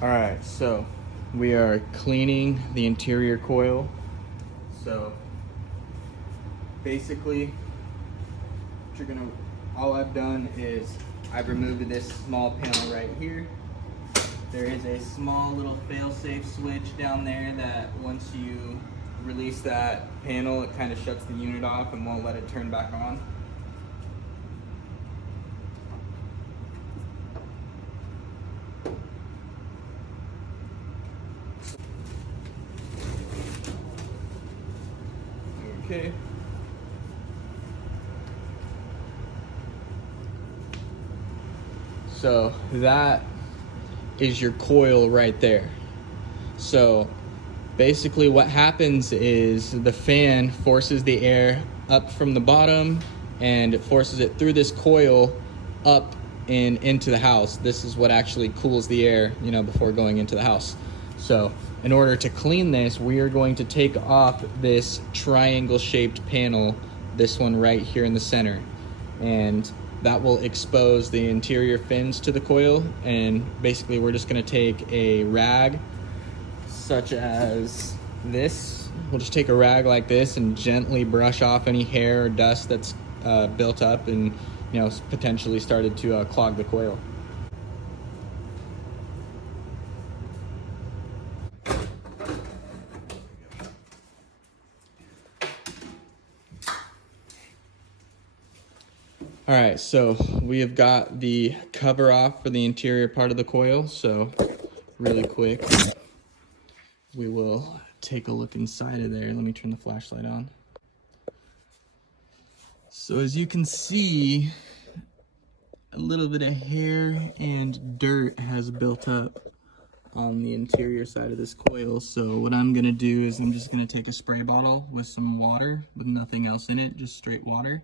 All right, so we are cleaning the interior coil. So basically, all I've done is I've removed this small panel right here. There is a small little fail-safe switch down there that once you release that panel, it kind of shuts the unit off and won't let it turn back on. Okay. So that is your coil right there. So basically what happens is the fan forces the air up from the bottom and it forces it through this coil up and into the house. This is what actually cools the air, before going into the house. So in order to clean this, we are going to take off this triangle shaped panel, this one right here in the center. And that will expose the interior fins to the coil. And basically we're just gonna take a rag such as this. We'll just take a rag like this and gently brush off any hair or dust that's built up and potentially started to clog the coil. All right, so we have got the cover off for the interior part of the coil. So really quick, we will take a look inside of there. Let me turn the flashlight on. So as you can see, a little bit of hair and dirt has built up on the interior side of this coil. So what I'm gonna do is I'm just gonna take a spray bottle with some water with nothing else in it, just straight water.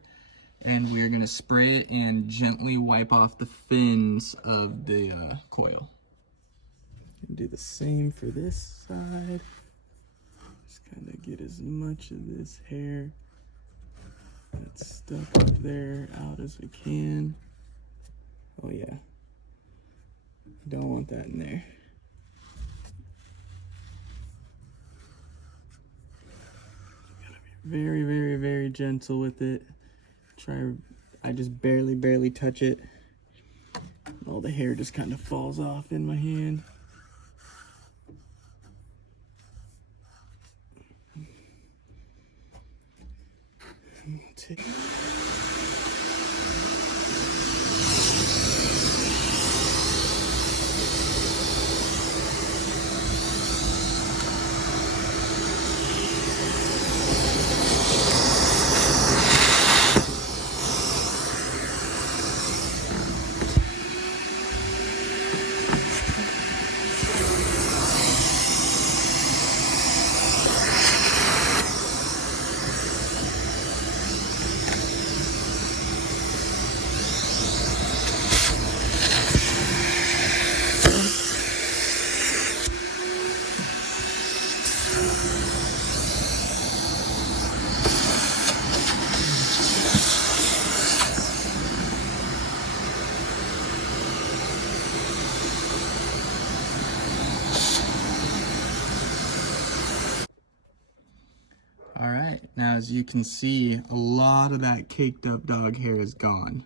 And we are gonna spray it and gently wipe off the fins of the coil. And do the same for this side. Just kind of get as much of this hair that's stuck up there out as we can. Oh yeah, don't want that in there. Gotta be very, very, very gentle with it. I just barely touch it. All the hair just kind of falls off in my hand. All right, now as you can see, a lot of that caked up dog hair is gone.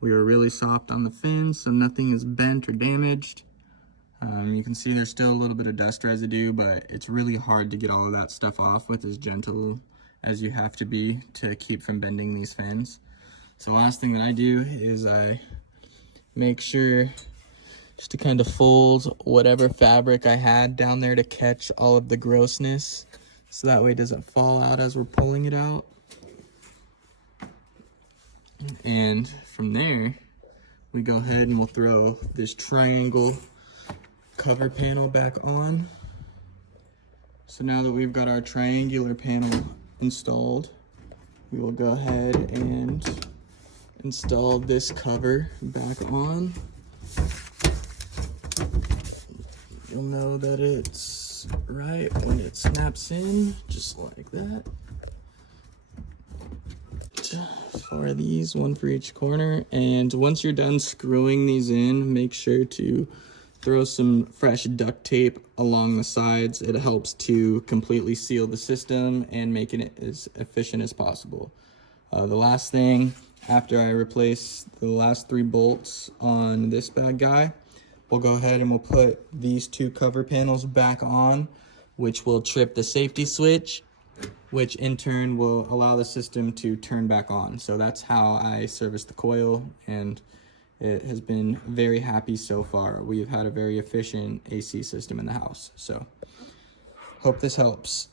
We were really soft on the fins, so nothing is bent or damaged. You can see there's still a little bit of dust residue, but it's really hard to get all of that stuff off with as gentle as you have to be to keep from bending these fins. So last thing that I do is I make sure just to kind of fold whatever fabric I had down there to catch all of the grossness, so that way it doesn't fall out as we're pulling it out. And from there, we go ahead and we'll throw this triangle cover panel back on. So now that we've got our triangular panel installed, we will go ahead and install this cover back on. You'll know that it's right when it snaps in, just like that. 4 of these, 1 for each corner. And once you're done screwing these in, make sure to throw some fresh duct tape along the sides. It helps to completely seal the system and making it as efficient as possible. The last thing, after I replace the last 3 bolts on this bad guy, we'll go ahead and we'll put these 2 cover panels back on, which will trip the safety switch, which in turn will allow the system to turn back on. So that's how I service the coil, and it has been very happy so far. We've had a very efficient AC system in the house. So hope this helps.